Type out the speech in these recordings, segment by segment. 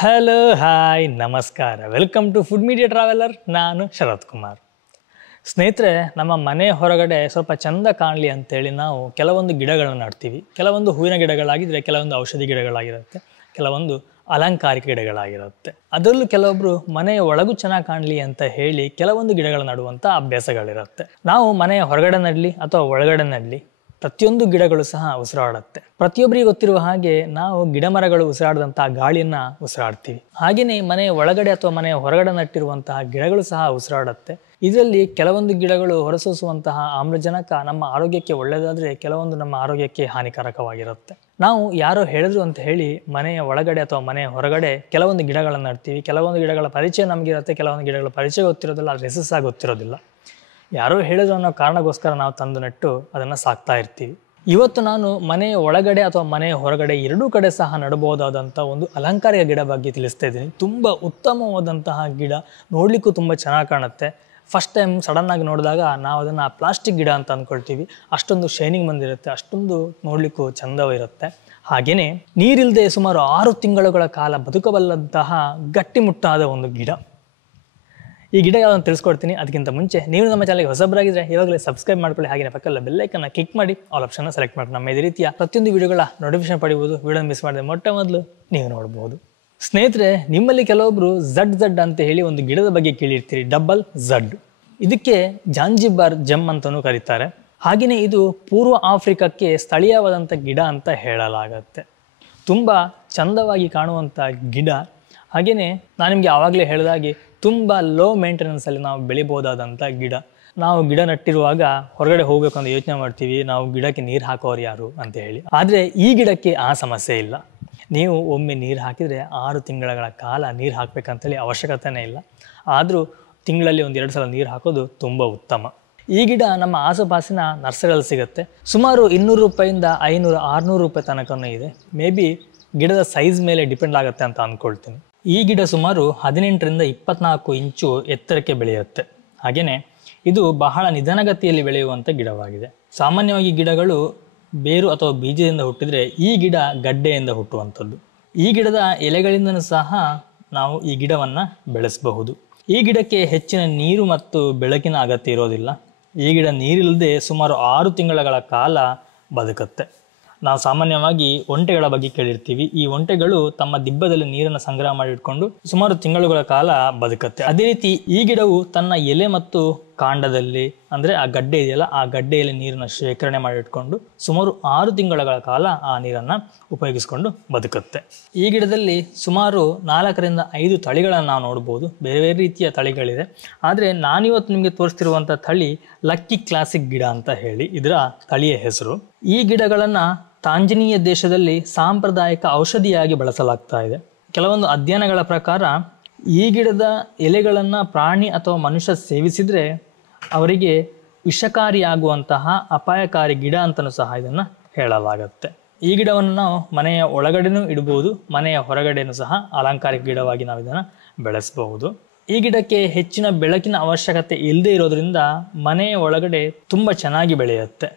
Hello hi ನಮಸ್ಕಾರ, welcome to food media traveller. ನಾನು ಶರತ್ ಕುಮಾರ್. ಸ್ನೇಹಿತರೆ, ನಮ್ಮ ಮನೆ ಹೊರಗಡೆ ಸ್ವಲ್ಪ ಚಂದ ಕಾಣಲಿ ಅಂತೇಳಿ ನಾವು ಕೆಲವೊಂದು ಗಿಡಗಳನ್ನು ನಡ್ತೀವಿ. ಕೆಲವೊಂದು ಹೂವಿನ ಗಿಡಗಳಾಗಿದ್ದರೆ, ಕೆಲವೊಂದು ಔಷಧಿ ಗಿಡಗಳಾಗಿರುತ್ತೆ, ಕೆಲವೊಂದು ಅಲಂಕಾರಿಕ ಗಿಡಗಳಾಗಿರುತ್ತೆ. ಅದರಲ್ಲೂ ಕೆಲವೊಬ್ಬರು ಮನೆಯ ಒಳಗೂ ಚೆನ್ನಾಗಿ ಕಾಣಲಿ ಅಂತ ಹೇಳಿ ಕೆಲವೊಂದು ಗಿಡಗಳು ನಡುವಂಥ ಅಭ್ಯಾಸಗಳಿರುತ್ತೆ. ನಾವು ಮನೆಯ ಹೊರಗಡೆ ನಡಲಿ ಅಥವಾ ಒಳಗಡೆ ನಡಲಿ, ಪ್ರತಿಯೊಂದು ಗಿಡಗಳು ಸಹ ಉಸಿರಾಡುತ್ತೆ. ಪ್ರತಿಯೊಬ್ಬರಿಗೆ ಗೊತ್ತಿರುವ ಹಾಗೆ ನಾವು ಗಿಡ ಮರಗಳು ಉಸಿರಾಡದಂತಹ ಗಾಳಿಯನ್ನ ಉಸಿರಾಡ್ತೀವಿ. ಹಾಗೆಯೇ ಮನೆಯ ಒಳಗಡೆ ಅಥವಾ ಮನೆಯ ಹೊರಗಡೆ ನಟ್ಟಿರುವಂತಹ ಗಿಡಗಳು ಸಹ ಉಸಿರಾಡುತ್ತೆ. ಇದರಲ್ಲಿ ಕೆಲವೊಂದು ಗಿಡಗಳು ಹೊರಸೂಸುವಂತಹ ಆಮ್ಲಜನಕ ನಮ್ಮ ಆರೋಗ್ಯಕ್ಕೆ ಒಳ್ಳೆಯದಾದರೆ, ಕೆಲವೊಂದು ನಮ್ಮ ಆರೋಗ್ಯಕ್ಕೆ ಹಾನಿಕಾರಕವಾಗಿರುತ್ತೆ. ನಾವು ಯಾರೋ ಹೇಳಿದ್ರು ಅಂತ ಹೇಳಿ ಮನೆಯ ಒಳಗಡೆ ಅಥವಾ ಮನೆಯ ಹೊರಗಡೆ ಕೆಲವೊಂದು ಗಿಡಗಳನ್ನು ನಡ್ತೀವಿ. ಕೆಲವೊಂದು ಗಿಡಗಳ ಪರಿಚಯ ನಮಗಿರುತ್ತೆ, ಕೆಲವೊಂದು ಗಿಡಗಳ ಪರಿಚಯ ಗೊತ್ತಿರೋದಿಲ್ಲ, ಅದು ಹೆಸರು ಗೊತ್ತಿರೋದಿಲ್ಲ. ಯಾರೋ ಹೇಳಿದ್ರು ಅನ್ನೋ ಕಾರಣಕ್ಕೋಸ್ಕರ ನಾವು ತಂದು ನೆಟ್ಟು ಅದನ್ನು ಸಾಕ್ತಾ ಇರ್ತೀವಿ. ಇವತ್ತು ನಾನು ಮನೆಯ ಒಳಗಡೆ ಅಥವಾ ಮನೆಯ ಹೊರಗಡೆ ಎರಡೂ ಕಡೆ ಸಹ ನಡಬಹುದಾದಂಥ ಒಂದು ಅಲಂಕಾರಿಕ ಗಿಡ ಬಗ್ಗೆ ತಿಳಿಸ್ತಾ ಇದ್ದೀನಿ. ತುಂಬ ಉತ್ತಮವಾದಂತಹ ಗಿಡ, ನೋಡಲಿಕ್ಕೂ ತುಂಬ ಚೆನ್ನಾಗಿ ಕಾಣುತ್ತೆ. ಫಸ್ಟ್ ಟೈಮ್ ಸಡನ್ನಾಗಿ ನೋಡಿದಾಗ ನಾವು ಅದನ್ನು ಪ್ಲಾಸ್ಟಿಕ್ ಗಿಡ ಅಂತ ಅಂದ್ಕೊಳ್ತೀವಿ. ಅಷ್ಟೊಂದು ಶೈನಿಂಗ್ ಬಂದಿರುತ್ತೆ, ಅಷ್ಟೊಂದು ನೋಡಲಿಕ್ಕೂ ಚಂದವಿರುತ್ತೆ. ಹಾಗೆಯೇ ನೀರಿಲ್ಲದೆ ಸುಮಾರು 6 ತಿಂಗಳುಗಳ ಕಾಲ ಬದುಕಬಲ್ಲಂತಹ ಗಟ್ಟಿಮುಟ್ಟಾದ ಒಂದು ಗಿಡ. ಈ ಗಿಡ ಯಾವ್ದು ತಿಳಿಸ್ಕೊಡ್ತೀನಿ. ಅದಕ್ಕಿಂತ ಮುಂಚೆ ನೀವು ನಮ್ಮ ಚಾನಲ್ಗೆ ಹೊಸಬರಾಗಿದ್ದರೆ ಇವಾಗಲೇ ಸಬ್ಸ್ಕ್ರೈಬ್ ಮಾಡ್ಕೊಳ್ಳಿ. ಹಾಗೆ ಪಕ್ಕದ ಬೆಲ್ ಐಕನ್ನ ಕ್ಲಿಕ್ ಮಾಡಿ ಆಲ್ ಆಪ್ಷನ್ನ ಸೆಲೆಕ್ಟ್ ಮಾಡಿ ನಮ್ಮ ಇದೇ ರೀತಿಯ ಪ್ರತಿಯೊಂದು ವಿಡಿಯೋಗಳ ನೋಟಿಫಿಕೇಶನ್ ಪಡಿಬೋದು. ವಿಡಿಯೋ ಮಿಸ್ ಮಾಡಿದೆ ಮೊಟ್ಟ ಮೊದಲು ನೀವು ನೋಡಬಹುದು. ಸ್ನೇಹಿತರೆ, ನಿಮ್ಮಲ್ಲಿ ಕೆಲವೊಬ್ರು ಝಡ್ ಅಂತ ಹೇಳಿ ಒಂದು ಗಿಡದ ಬಗ್ಗೆ ಕೇಳಿರ್ತೀರಿ, ಡಬಲ್ ಝಡ್. ಇದಕ್ಕೆ ಜಾಂಜಿಬಾರ್ ಜಮ್ ಅಂತಲೂ ಕರೀತಾರೆ. ಹಾಗೆಯೇ ಇದು ಪೂರ್ವ ಆಫ್ರಿಕಕ್ಕೆ ಸ್ಥಳೀಯವಾದಂಥ ಗಿಡ ಅಂತ ಹೇಳಲಾಗತ್ತೆ. ತುಂಬ ಚಂದವಾಗಿ ಕಾಣುವಂಥ ಗಿಡ. ಹಾಗೆಯೇ ನಾನು ನಿಮಗೆ ಆವಾಗಲೇ ಹೇಳಿದಾಗೆ ತುಂಬ ಲೋ ಮೇಂಟೆನೆನ್ಸಲ್ಲಿ ನಾವು ಬೆಳಿಬೋದಾದಂಥ ಗಿಡ. ನಾವು ಗಿಡ ನಟ್ಟಿರುವಾಗ ಹೊರಗಡೆ ಹೋಗ್ಬೇಕು ಅಂತ ಯೋಚನೆ ಮಾಡ್ತೀವಿ, ನಾವು ಗಿಡಕ್ಕೆ ನೀರು ಹಾಕೋರು ಯಾರು ಅಂತ ಹೇಳಿ. ಆದರೆ ಈ ಗಿಡಕ್ಕೆ ಆ ಸಮಸ್ಯೆ ಇಲ್ಲ. ನೀವು ಒಮ್ಮೆ ನೀರು ಹಾಕಿದರೆ 6 ತಿಂಗಳ ಕಾಲ ನೀರು ಹಾಕಬೇಕಂತೇಳಿ ಅವಶ್ಯಕತೆಯೇ ಇಲ್ಲ. ಆದರೂ ತಿಂಗಳಲ್ಲಿ 1-2 ಸಲ ನೀರು ಹಾಕೋದು ತುಂಬ ಉತ್ತಮ. ಈ ಗಿಡ ನಮ್ಮ ಆಸುಪಾಸಿನ ನರ್ಸರಿಯಲ್ಲಿ ಸಿಗುತ್ತೆ. ಸುಮಾರು 200 ರೂಪಾಯಿಂದ 500-600 ರೂಪಾಯಿ ತನಕನೂ ಇದೆ. ಮೇ ಬಿ ಗಿಡದ ಸೈಜ್ ಮೇಲೆ ಡಿಪೆಂಡ್ ಆಗುತ್ತೆ ಅಂತ ಅಂದ್ಕೊಳ್ತೀನಿ. ಈ ಗಿಡ ಸುಮಾರು 18ರಿಂದ 24 ಇಂಚು ಎತ್ತರಕ್ಕೆ ಬೆಳೆಯುತ್ತೆ. ಹಾಗೆಯೇ ಇದು ಬಹಳ ನಿಧಾನಗತಿಯಲ್ಲಿ ಬೆಳೆಯುವಂಥ ಗಿಡವಾಗಿದೆ. ಸಾಮಾನ್ಯವಾಗಿ ಗಿಡಗಳು ಬೇರು ಅಥವಾ ಬೀಜದಿಂದ ಹುಟ್ಟಿದರೆ, ಈ ಗಿಡ ಗಡ್ಡೆಯಿಂದ ಹುಟ್ಟುವಂಥದ್ದು. ಈ ಗಿಡದ ಎಲೆಗಳಿಂದನೂ ಸಹ ನಾವು ಈ ಗಿಡವನ್ನು ಬೆಳೆಸಬಹುದು. ಈ ಗಿಡಕ್ಕೆ ಹೆಚ್ಚಿನ ನೀರು ಮತ್ತು ಬೆಳಕಿನ ಅಗತ್ಯ ಇರೋದಿಲ್ಲ. ಈ ಗಿಡ ನೀರಿಲ್ಲದೆ ಸುಮಾರು 6 ತಿಂಗಳ ಕಾಲ ಬದುಕುತ್ತೆ. ನಾವು ಸಾಮಾನ್ಯವಾಗಿ ಒಂಟೆಗಳ ಬಗ್ಗೆ ಕೇಳಿರ್ತೀವಿ. ಈ ಒಂಟೆಗಳು ತಮ್ಮ ದಿಬ್ಬದಲ್ಲಿ ನೀರನ್ನು ಸಂಗ್ರಹ ಮಾಡಿ ಇಟ್ಕೊಂಡು ಸುಮಾರು ತಿಂಗಳುಗಳ ಕಾಲ ಬದುಕುತ್ತೆ. ಅದೇ ರೀತಿ ಈ ಗಿಡವು ತನ್ನ ಎಲೆ ಮತ್ತು ಕಾಂಡದಲ್ಲಿ, ಅಂದರೆ ಆ ಗಡ್ಡೆ ಇದೆಯಲ್ಲ, ಆ ಗಡ್ಡೆಯಲ್ಲಿ ನೀರನ್ನು ಶೇಖರಣೆ ಮಾಡಿ ಇಟ್ಕೊಂಡು ಸುಮಾರು 6 ತಿಂಗಳ ಕಾಲ ಆ ನೀರನ್ನು ಉಪಯೋಗಿಸಿಕೊಂಡು ಬದುಕುತ್ತೆ. ಈ ಗಿಡದಲ್ಲಿ ಸುಮಾರು 4ರಿಂದ 5 ತಳಿಗಳನ್ನು ನಾವು ನೋಡ್ಬೋದು. ಬೇರೆ ಬೇರೆ ರೀತಿಯ ತಳಿಗಳಿದೆ. ಆದರೆ ನಾನಿವತ್ತು ನಿಮಗೆ ತೋರಿಸ್ತಿರುವಂಥ ತಳಿ ಲಕ್ಕಿ ಕ್ಲಾಸಿಕ್ ಗಿಡ ಅಂತ ಹೇಳಿ ಇದರ ತಳಿಯ ಹೆಸರು. ಈ ಗಿಡಗಳನ್ನು ತಾಂಜಾನಿಯಾ ದೇಶದಲ್ಲಿ ಸಾಂಪ್ರದಾಯಿಕ ಔಷಧಿಯಾಗಿ ಬಳಸಲಾಗ್ತಾ ಇದೆ. ಕೆಲವೊಂದು ಅಧ್ಯಯನಗಳ ಪ್ರಕಾರ ಈ ಗಿಡದ ಎಲೆಗಳನ್ನು ಪ್ರಾಣಿ ಅಥವಾ ಮನುಷ್ಯ ಸೇವಿಸಿದರೆ ಅವರಿಗೆ ವಿಷಕಾರಿಯಾಗುವಂತಹ ಅಪಾಯಕಾರಿ ಗಿಡ ಅಂತಲೂ ಸಹ ಇದನ್ನು ಹೇಳಲಾಗುತ್ತೆ. ಈ ಗಿಡವನ್ನು ನಾವು ಮನೆಯ ಒಳಗಡೆನೂ ಇಡಬಹುದು, ಮನೆಯ ಹೊರಗಡೆನೂ ಸಹ ಅಲಂಕಾರಿಕ ಗಿಡವಾಗಿ ನಾವು ಇದನ್ನು ಬೆಳೆಸಬಹುದು. ಈ ಗಿಡಕ್ಕೆ ಹೆಚ್ಚಿನ ಬೆಳಕಿನ ಅವಶ್ಯಕತೆ ಇಲ್ಲದೆ ಇರೋದ್ರಿಂದ ಮನೆಯ ಒಳಗಡೆ ತುಂಬ ಚೆನ್ನಾಗಿ ಬೆಳೆಯುತ್ತೆ.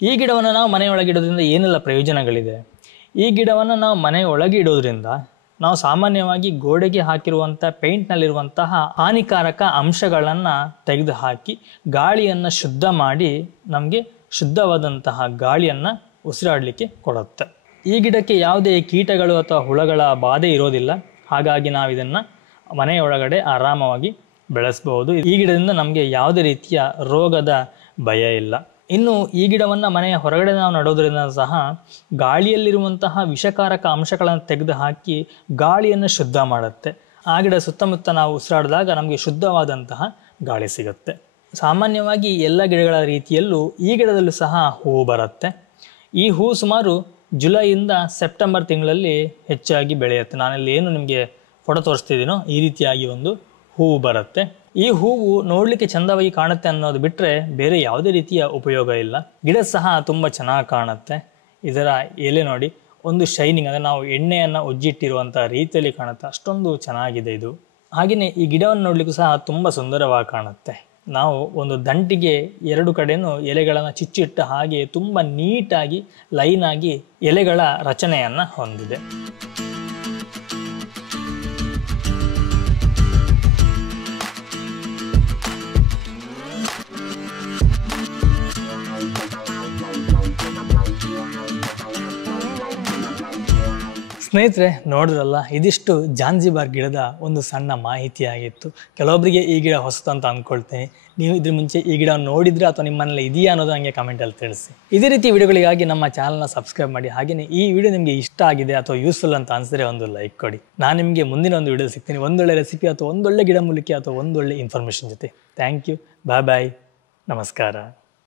ಈ ಗಿಡವನ್ನು ನಾವು ಮನೆಯೊಳಗೆ ಇಡೋದ್ರಿಂದ ಏನೆಲ್ಲ ಪ್ರಯೋಜನಗಳಿದೆ? ಈ ಗಿಡವನ್ನು ನಾವು ಮನೆಯ ಒಳಗೆ ಇಡೋದ್ರಿಂದ ನಾವು ಸಾಮಾನ್ಯವಾಗಿ ಗೋಡೆಗೆ ಹಾಕಿರುವಂಥ ಪೇಂಟ್ನಲ್ಲಿರುವಂತಹ ಹಾನಿಕಾರಕ ಅಂಶಗಳನ್ನು ತೆಗೆದುಹಾಕಿ ಗಾಳಿಯನ್ನು ಶುದ್ಧ ಮಾಡಿ ನಮಗೆ ಶುದ್ಧವಾದಂತಹ ಗಾಳಿಯನ್ನು ಉಸಿರಾಡಲಿಕ್ಕೆ ಕೊಡುತ್ತೆ. ಈ ಗಿಡಕ್ಕೆ ಯಾವುದೇ ಕೀಟಗಳು ಅಥವಾ ಹುಳಗಳ ಬಾಧೆ ಇರೋದಿಲ್ಲ. ಹಾಗಾಗಿ ನಾವು ಇದನ್ನು ಮನೆಯ ಒಳಗಡೆ ಆರಾಮವಾಗಿ ಬೆಳೆಸಬಹುದು. ಈ ಗಿಡದಿಂದ ನಮಗೆ ಯಾವುದೇ ರೀತಿಯ ರೋಗದ ಭಯ ಇಲ್ಲ. ಇನ್ನು ಈ ಗಿಡವನ್ನು ಮನೆಯ ಹೊರಗಡೆ ನಾವು ನಡೋದ್ರಿಂದ ಸಹ ಗಾಳಿಯಲ್ಲಿರುವಂತಹ ವಿಷಕಾರಕ ಅಂಶಗಳನ್ನು ತೆಗೆದುಹಾಕಿ ಗಾಳಿಯನ್ನು ಶುದ್ಧ ಮಾಡುತ್ತೆ. ಆ ಗಿಡ ಸುತ್ತಮುತ್ತ ನಾವು ಉಸಿರಾಡಿದಾಗ ನಮಗೆ ಶುದ್ಧವಾದಂತಹ ಗಾಳಿ ಸಿಗುತ್ತೆ. ಸಾಮಾನ್ಯವಾಗಿ ಎಲ್ಲ ಗಿಡಗಳ ರೀತಿಯಲ್ಲೂ ಈ ಗಿಡದಲ್ಲೂ ಸಹ ಹೂವು ಬರುತ್ತೆ. ಈ ಹೂವು ಸುಮಾರು ಜುಲೈಯಿಂದ ಸೆಪ್ಟೆಂಬರ್ ತಿಂಗಳಲ್ಲಿ ಹೆಚ್ಚಾಗಿ ಬೆಳೆಯುತ್ತೆ. ನಾನಲ್ಲಿ ಏನು ನಿಮಗೆ ಫೋಟೋ ತೋರಿಸ್ತಿದ್ದೀನೋ ಈ ರೀತಿಯಾಗಿ ಒಂದು ಹೂವು ಬರುತ್ತೆ. ಈ ಹೂವು ನೋಡಲಿಕ್ಕೆ ಚಂದವಾಗಿ ಕಾಣುತ್ತೆ ಅನ್ನೋದು ಬಿಟ್ಟರೆ ಬೇರೆ ಯಾವುದೇ ರೀತಿಯ ಉಪಯೋಗ ಇಲ್ಲ. ಗಿಡ ಸಹ ತುಂಬ ಚೆನ್ನಾಗಿ ಕಾಣುತ್ತೆ. ಇದರ ಎಲೆ ನೋಡಿ, ಒಂದು ಶೈನಿಂಗ್, ಅಂದರೆ ನಾವು ಎಣ್ಣೆಯನ್ನು ಉಜ್ಜಿಟ್ಟಿರುವಂಥ ರೀತಿಯಲ್ಲಿ ಕಾಣುತ್ತೆ. ಅಷ್ಟೊಂದು ಚೆನ್ನಾಗಿದೆ ಇದು. ಹಾಗೆಯೇ ಈ ಗಿಡವನ್ನು ನೋಡಲಿಕ್ಕೂ ಸಹ ತುಂಬ ಸುಂದರವಾಗಿ ಕಾಣುತ್ತೆ. ನಾವು ಒಂದು ದಂಟಿಗೆ 2 ಕಡೆನೂ ಎಲೆಗಳನ್ನು ಚಿಚ್ಚಿಟ್ಟ ಹಾಗೆ ತುಂಬ ನೀಟಾಗಿ ಲೈನಾಗಿ ಎಲೆಗಳ ರಚನೆಯನ್ನು ಹೊಂದಿದೆ. ಸ್ನೇಹಿತರೆ, ನೋಡಿದ್ರಲ್ಲ, ಇದಿಷ್ಟು ಜಾನ್ಜಿಬಾರ್ ಗಿಡದ ಒಂದು ಸಣ್ಣ ಮಾಹಿತಿಯಾಗಿತ್ತು. ಕೆಲವೊಬ್ಬರಿಗೆ ಈ ಗಿಡ ಹೊಸತು ಅಂತ ಅಂದ್ಕೊಳ್ತೇನೆ. ನೀವು ಇದ್ರ ಮುಂಚೆ ಈ ಗಿಡ ನೋಡಿದ್ರೆ ಅಥವಾ ನಿಮ್ಮನೇಲಿ ಇದೆಯಾ ಅನ್ನೋದು ನನಗೆ ಕಮೆಂಟಲ್ಲಿ ತಿಳಿಸಿ. ಇದೇ ರೀತಿ ವಿಡಿಯೋಗಳಿಗಾಗಿ ನಮ್ಮ ಚಾನಲ್ನ ಸಬ್ಸ್ಕ್ರೈಬ್ ಮಾಡಿ. ಹಾಗೆಯೇ ಈ ವಿಡಿಯೋ ನಿಮಗೆ ಇಷ್ಟ ಆಗಿದೆ ಅಥವಾ ಯೂಸ್ಫುಲ್ ಅಂತ ಅನಿಸಿದ್ರೆ ಒಂದು ಲೈಕ್ ಕೊಡಿ. ನಾನು ನಿಮಗೆ ಮುಂದಿನ ಒಂದು ವಿಡಿಯೋ ಸಿಗ್ತೀನಿ, ಒಂದೊಳ್ಳೆ ರೆಸಿಪಿ ಅಥವಾ ಒಂದೊಳ್ಳೆ ಗಿಡ ಮೂಲಿಕೆ ಅಥವಾ ಒಂದೊಳ್ಳೆ ಇನ್ಫಾರ್ಮೇಷನ್ ಜೊತೆ. Thank you. Bye bye. ನಮಸ್ಕಾರ.